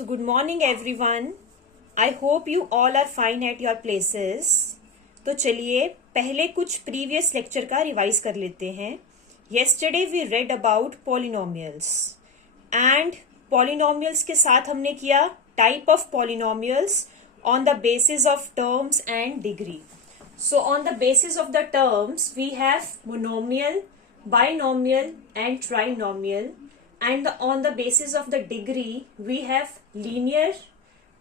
So good morning everyone. I hope you all are fine at your places. तो चलिए पहले कुछ previous lecture का रिवाइज कर लेते हैं. Yesterday we read about polynomials and polynomials के साथ हमने किया type of polynomials on the basis of terms and degree. So on the basis of the terms we have monomial, binomial and trinomial. And on the basis of the degree, we have linear,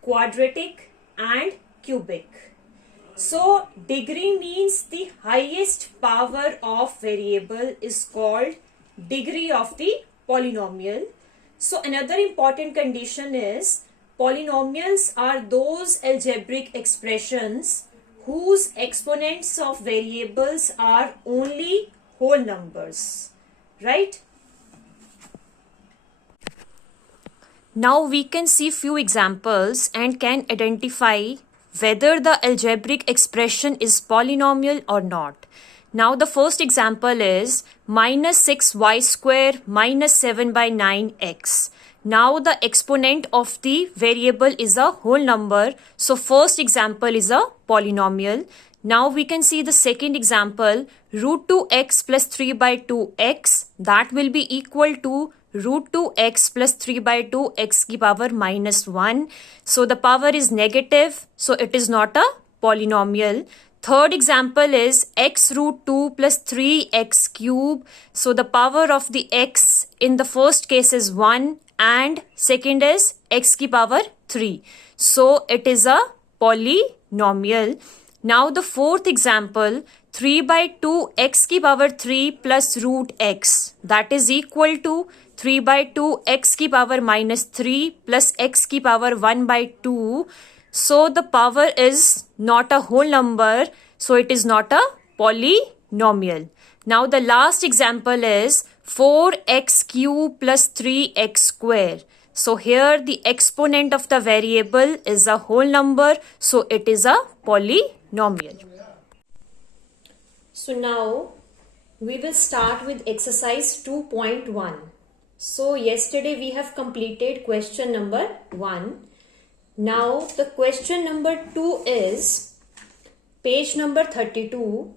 quadratic and cubic. So, degree means the highest power of variable is called degree of the polynomial. So, another important condition is polynomials are those algebraic expressions whose exponents of variables are only whole numbers, right? Now we can see few examples and can identify whether the algebraic expression is polynomial or not. Now the first example is minus 6y square minus 7 by 9x. Now the exponent of the variable is a whole number. So first example is a polynomial. Now we can see the second example, root 2x plus 3 by 2x, that will be equal to root 2x plus 3 by 2 x की power minus 1. So the power is negative, so it is not a polynomial. Third example is x root 2 plus 3x cube. So the power of the x in the first case is 1 and second is x की power 3. So it is a polynomial. Now the fourth example, 3 by 2 x की power 3 plus root x, that is equal to 3 by 2 x की power minus 3 plus x की power 1 by 2. So the power is not a whole number, so it is not a polynomial. Now the last example is 4x cube plus 3x square. So here the exponent of the variable is a whole number, so it is a polynomial. So now we will start with exercise 2.1. So yesterday we have completed question number 1. Now the question number 2 is page number 32.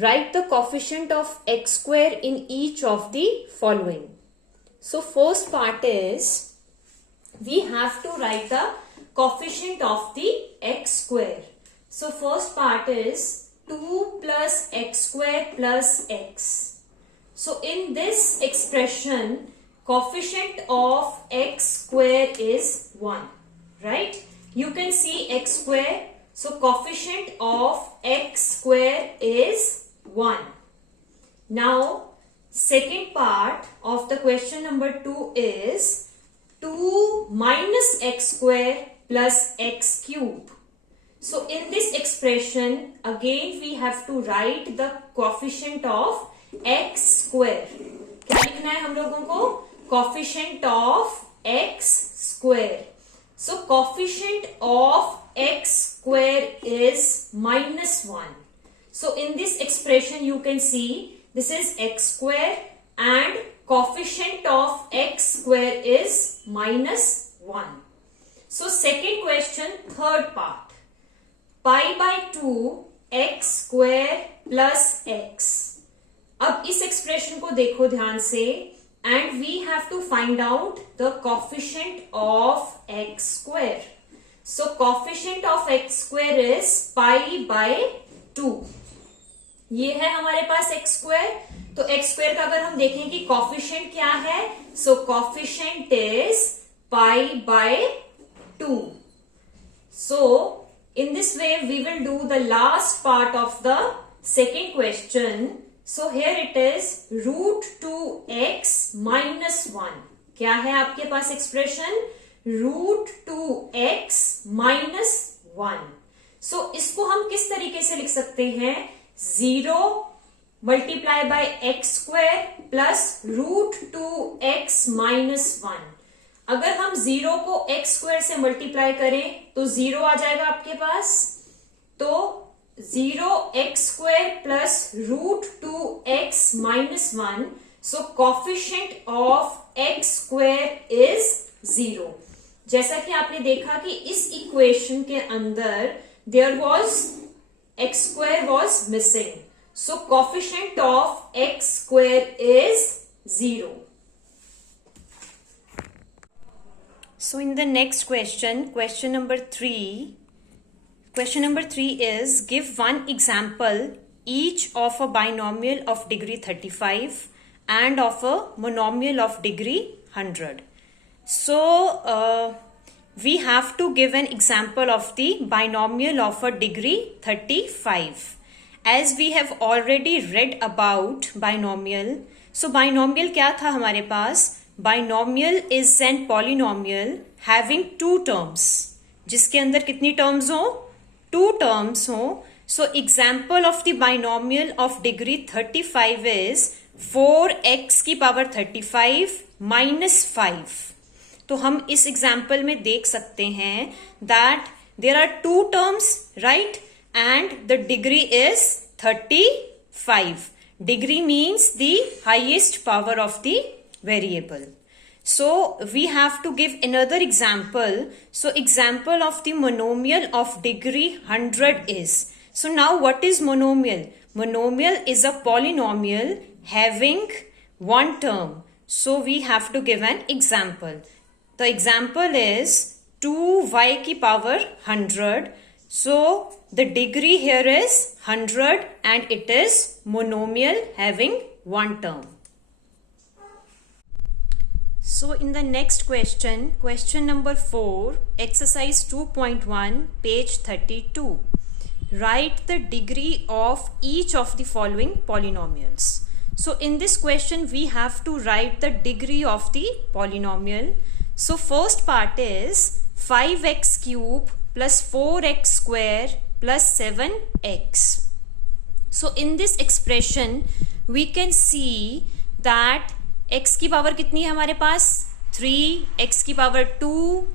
Write the coefficient of x square in each of the following. So first part is we have to write the coefficient of the x square. So first part is 2 plus x square plus x. So in this expression, coefficient of x square is 1, right? You can see x square. So coefficient of x square is 1. Now second part of the question number 2 is 2 minus x square plus x cube. So in this expression again we have to write the coefficient of x square. क्या लिखना है हम लोगों को? Coefficient of x square. So coefficient of x square is minus 1. So in this expression you can see this is x square and coefficient of x square is minus 1. So second question, third part. Pi by 2 x square plus x. अब इस expression को देखो ध्यान से and we have to find out the coefficient of x square. So coefficient of x square is pi by 2. ये है हमारे पास x square. तो x square का अगर हम देखें कि coefficient क्या है, so coefficient is pi by 2. So in this way we will do the last part of the second question. So here it is root 2x minus 1. क्या है आपके पास expression? root 2x minus 1. So इसको हम किस तरीके से लिख सकते हैं? 0 multiply by x square plus root 2x minus 1. अगर हम 0 को x square से मल्टीप्लाई करें तो 0 आ जाएगा आपके पास. तो 0x square plus root 2x minus 1. So coefficient of x square is 0. जैसा कि आपने देखा कि इस इक्वेशन के अंदर there was x square was missing, so coefficient of x square is 0. So in the next question, question number 3 is give one example each of a binomial of degree 35 and of a monomial of degree 100. So we have to give an example of the binomial of a degree 35. As we have already read about binomial, so binomial क्या था हमारे पास? Binomial is an polynomial having two terms, जिसके अंदर कितनी terms हो? 2 terms हो. So example of the binomial of degree 35 is 4x की power 35 minus 5. तो हम इस एग्जाम्पल में देख सकते हैं that there are 2 terms, right? And the degree is 35. Degree means the highest power of the variable. So we have to give another example. So example of the monomial of degree 100 is. So now what is monomial? Monomial is a polynomial having one term. So we have to give an example. The example is 2y की power 100. So the degree here is 100 and it is monomial having one term. So in the next question, question number 4, exercise 2.1, page 32. Write the degree of each of the following polynomials. So in this question, we have to write the degree of the polynomial. So first part is 5x cube plus 4x square plus 7x. So in this expression, we can see that x की power कितनी है हमारे पास? 3, x की power 2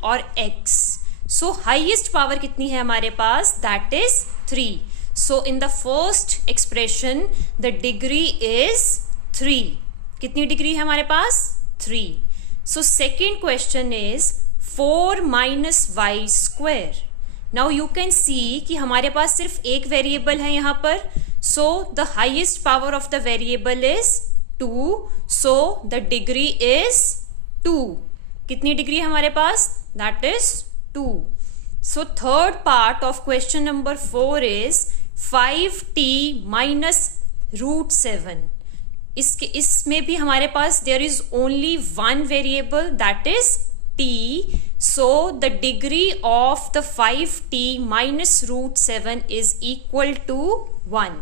और x. So highest power कितनी है हमारे पास? That is 3. So in the first expression, the degree is 3. कितनी डिग्री है हमारे पास? 3. So second question is 4 minus y square. Now you can see कि हमारे पास सिर्फ एक वेरिएबल है यहाँ पर. So the highest power of the variable is 2. So the degree is 2. कितनी डिग्री है हमारे पास? That is 2. So third part of question number 4 is 5t minus root 7. इसमें भी हमारे पास there is only one variable, that is t. So the degree of the 5t minus root 7 is equal to 1.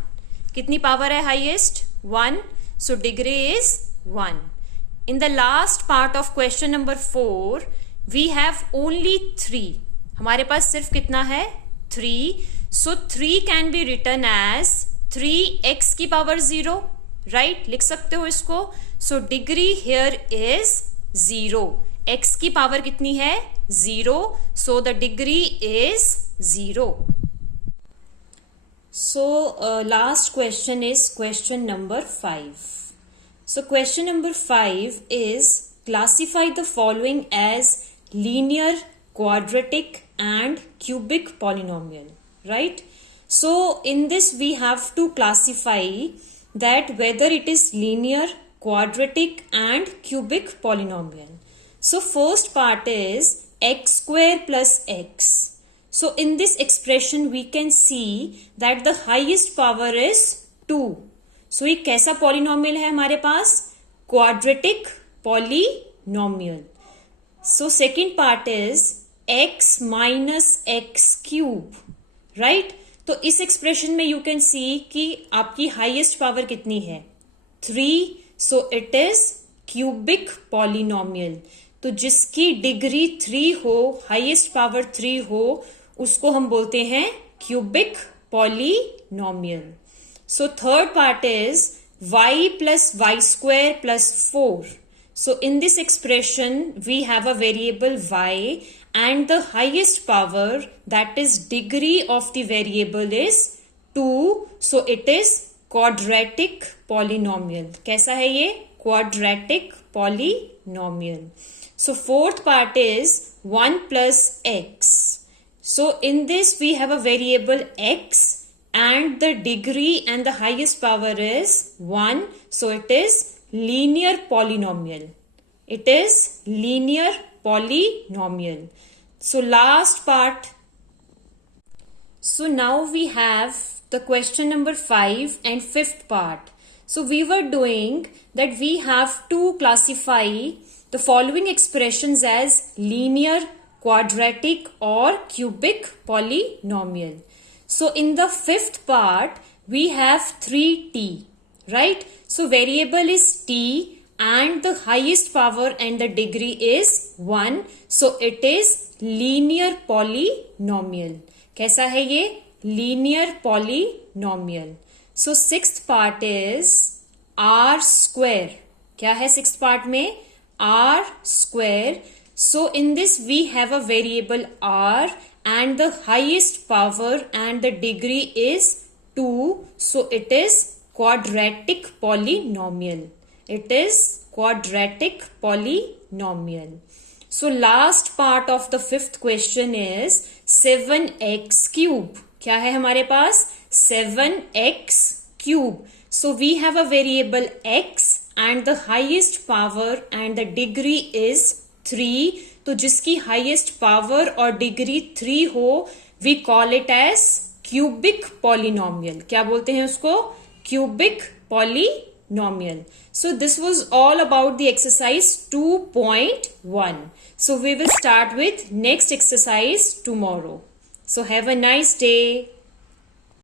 कितनी power है highest? 1. So degree is 1. In the last part of question number 4, we have only 3. हमारे पास सिर्फ कितना है? 3. So 3 can be written as 3x की power 0. Right? लिख सकते हो इसको. So degree here is 0. x की पावर कितनी है? 0. So the degree is 0. So last question is question number 5. So question number 5 is classify the following as linear, quadratic and cubic polynomial, right? So in this we have to classify that whether it is linear, quadratic and cubic polynomial. So first part is x square plus x. So in this expression we can see that the highest power is 2. So ये कैसा polynomial है हमारे पास? Quadratic polynomial. So second part is x minus x cube, right? तो इस expression में you can see कि आपकी हाईएस्ट पावर कितनी है? 3. So it is cubic polynomial. तो जिसकी डिग्री 3 हो, हाईएस्ट पावर 3 हो, उसको हम बोलते हैं cubic polynomial. So third part is y plus y square plus 4. So in this expression we have a variable y and the highest power, that is degree of the variable is 2. So it is quadratic polynomial. कैसा है ये? Quadratic polynomial. So fourth part is 1 plus x. So in this we have a variable x and the degree and the highest power is 1. So it is linear polynomial. It is linear polynomial. So last part. So now we have the question number 5 and fifth part. So we were doing that we have to classify the following expressions as linear, quadratic or cubic polynomial. So in the fifth part, we have 3t, right? So variable is t and the highest power and the degree is 1. So it is linear polynomial. कैसा है ये? Linear polynomial. So sixth part is r square. क्या है sixth part में? R square. So in this we have a variable r and the highest power and the degree is 2. So it is quadratic polynomial. It is quadratic polynomial. So last part of the fifth question is 7x cube. क्या है हमारे पास? 7x cube. So we have a variable x and the highest power and the degree is 3. तो जिसकी highest power और degree 3 हो, we call it as cubic polynomial. क्या बोलते हैं उसको? Cubic polynomial. So this was all about the exercise 2.1. So we will start with next exercise tomorrow. So have a nice day.